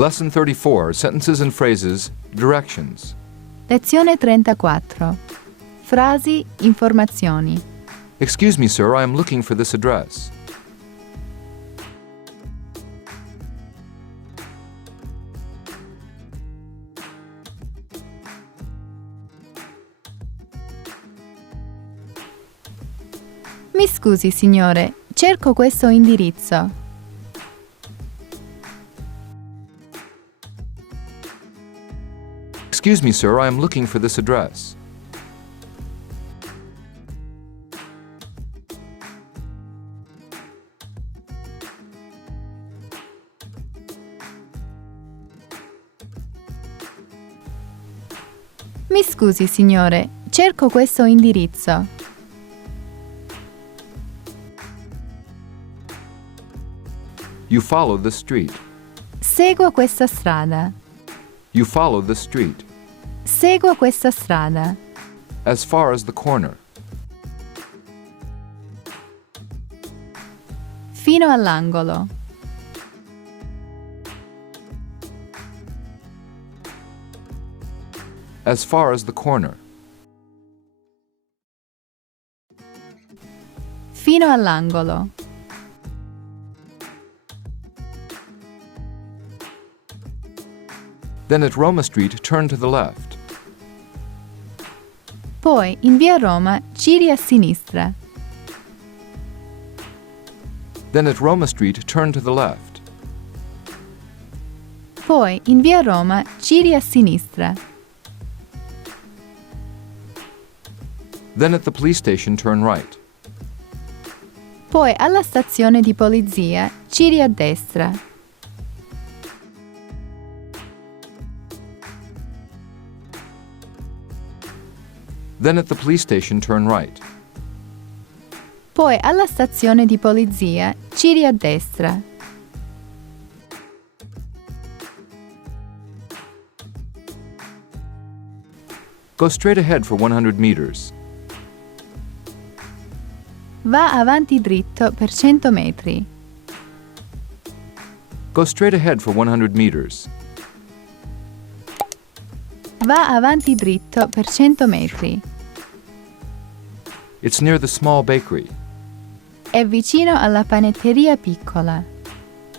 Lesson 34, Sentences and Phrases, Directions. Lezione 34. Frasi, informazioni. Excuse me, sir, I am looking for this address. Mi scusi, signore, cerco questo indirizzo. Excuse me, sir, I am looking for this address. Mi scusi, signore, cerco questo indirizzo. You follow the street. Seguo questa strada. You follow the street. Seguo questa strada. As far as the corner. Fino all'angolo. As far as the corner. Fino all'angolo. Then at Roma Street, turn to the left. Poi, in via Roma, giri a sinistra. Then at Roma Street, turn to the left. Poi, in via Roma, giri a sinistra. Then at the police station, turn right. Poi, alla stazione di polizia, giri a destra. Then at the police station, turn right. Poi, alla stazione di polizia, giri a destra. Go straight ahead for 100 meters. Va avanti dritto per 100 metri. Go straight ahead for 100 meters. Va avanti dritto per 100 metri. It's near the small bakery. È vicino alla panetteria piccola.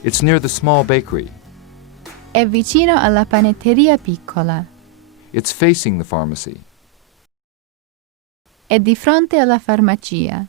It's near the small bakery. È vicino alla panetteria piccola. It's facing the pharmacy. È di fronte alla farmacia.